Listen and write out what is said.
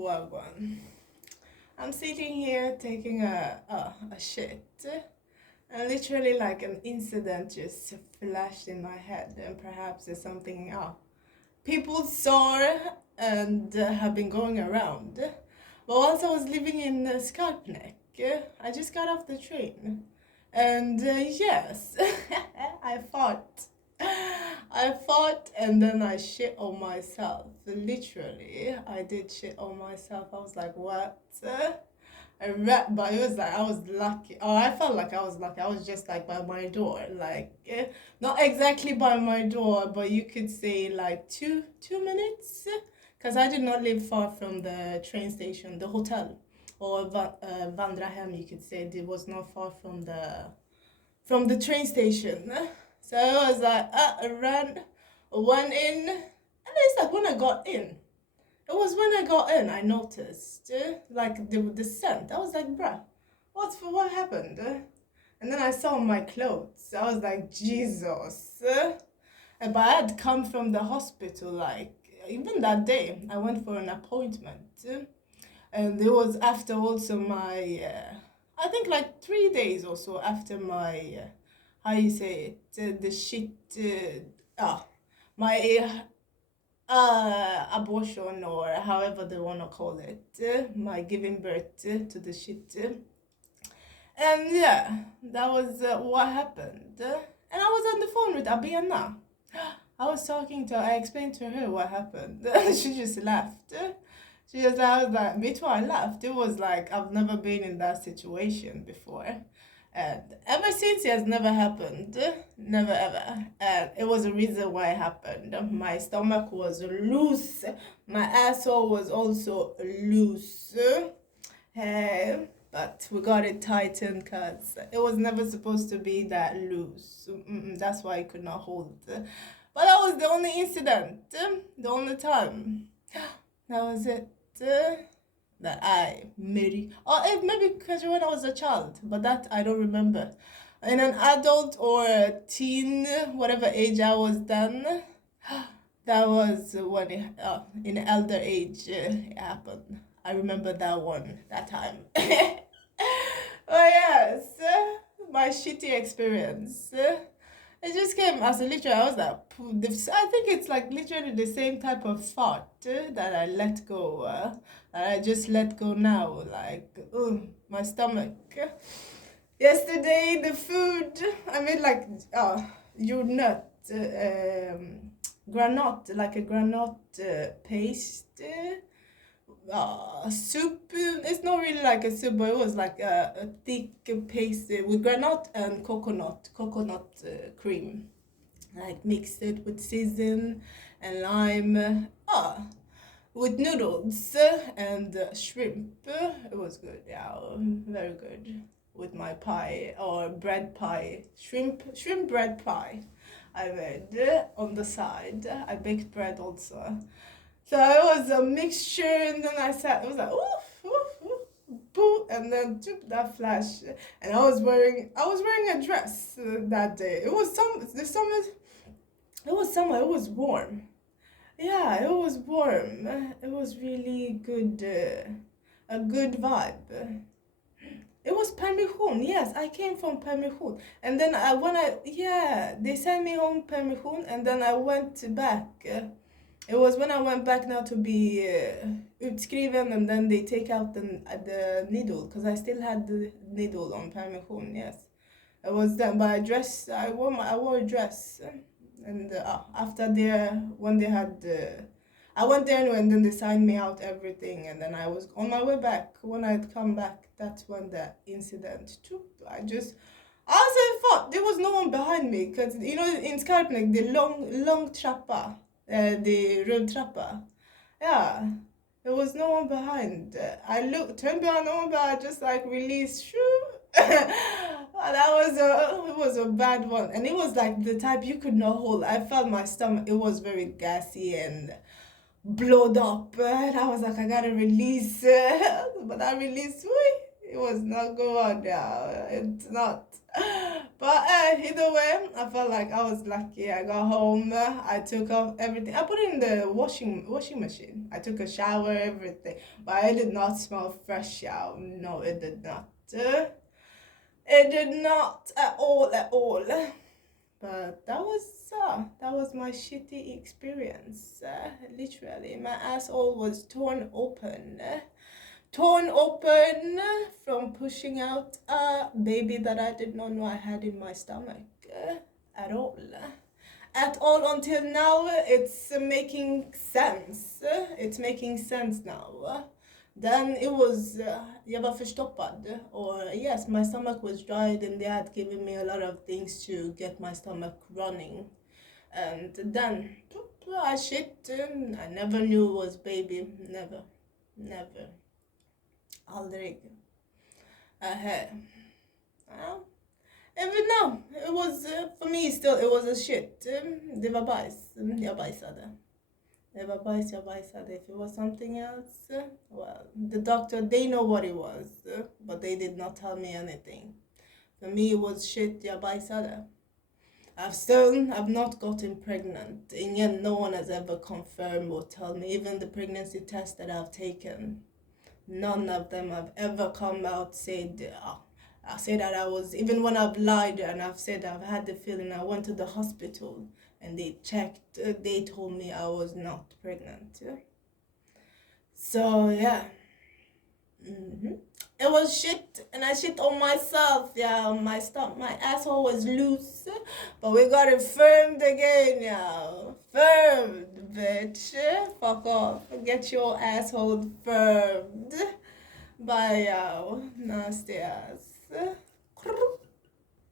Wagwan. I'm sitting here taking a shit, and literally like an incident just flashed in my head, and perhaps there's something people saw and have been going around. But once I was living in Skarpnäck, I just got off the train, and yes, I fought. I fought and then I shit on myself. Literally, I did shit on myself. I was like, what? But it was like I was lucky. Oh, I felt like I was lucky. I was just like by my door, like not exactly by my door, but you could say like 2 minutes, because I did not live far from the train station, the hotel, or Vandrahem. You could say it was not far from the train station. So I was like, I ran, went in, and it's like when I got in, it was when I got in I noticed like the scent. I was like, bruh, what happened? And then I saw my clothes. I was like, Jesus. But I had come from the hospital, like even that day I went for an appointment, and it was after also my I think like 3 days or so after my how you say it, the shit my abortion, or however they want to call it, my giving birth to the shit. And yeah, that was what happened. And I was on the phone with Abiana. I was talking to her, I explained to her what happened. She just laughed. I was like, me too, I laughed. It was like, I've never been in that situation before. And ever since, it has never happened. Never ever. And it was a reason why it happened. My stomach was loose. My asshole was also loose. But we got it tightened because it was never supposed to be that loose. That's why I could not hold. But that was the only incident. The only time. That was it. That I maybe, or maybe because when I was a child, but that I don't remember. In an adult or a teen, whatever age I was then, that was when it, in elder age it happened. I remember that one, that time. Oh yes, my shitty experience. It just came as a literal. I was like, I think it's like literally the same type of thought that I let go. That I just let go now. Like, my stomach. Yesterday, the food I made like your nut, granite, like a granite paste. Soup. It's not really like a soup, but it was like a thick paste with granite and coconut cream. Like mixed it with season and lime. With noodles and shrimp. It was good, yeah, very good. With my pie or bread pie, shrimp bread pie. I made on the side. I baked bread also. So it was a mixture, and then I sat. It was like oof, oof, oof, boo, and then that flash. And I was wearing a dress that day. It was the summer. It was summer. It was warm. Yeah, it was warm. It was really good. A good vibe. It was permission. Yes, I came from permission, and then they sent me home permission, and then I went back. It was when I went back now to be utskriven, and then they take out the needle, because I still had the needle on permission. Yes, it was done. But I wore a dress, and after when they had I went there anyway, and then they signed me out everything, and then I was on my way back. When I'd come back, that's when the incident took. I thought there was no one behind me, because you know in Skarpnäck the long trappa, the rulltrappa, yeah, there was no one behind. I turned behind, no one, but I just like released, shoo. It was a bad one, and it was like the type you could not hold. I felt my stomach, it was very gassy and blowed up, and I was like, I gotta release, but I released. It was not good. Yeah, it's not. But either way, I felt like I was lucky. I got home, I took off everything. I put it in the washing machine. I took a shower, everything. But I did not smell fresh out. No, it did not. It did not at all, at all. But that was my shitty experience. Literally, my asshole was torn open from pushing out a baby that I did not know I had in my stomach at all. At all until now, it's making sense. It's making sense now. Then it was, jag var förstoppad. Or yes, my stomach was dried and they had given me a lot of things to get my stomach running. And then I shit. I never knew it was baby. Never. Never. Aldrig. Ja. Even now, it was, for me still, it was a shit. Det var bajs. Jag bajsade. Det var bajs, jag bajsade. If it was something else, well, the doctor, they know what it was, but they did not tell me anything. For me, it was shit, jag bajsade. I've not gotten pregnant. No one has ever confirmed or told me, even the pregnancy test that I've taken. None of them have ever come out said, I say that I was, even when I've lied and I've said I've had the feeling, I went to the hospital and they checked, they told me I was not pregnant. So yeah. It was shit, and I shit on myself. Yeah, my asshole was loose, but we got it firmed again. Yeah, firmed, bitch. Fuck off. Get your asshole firmed by nasty ass.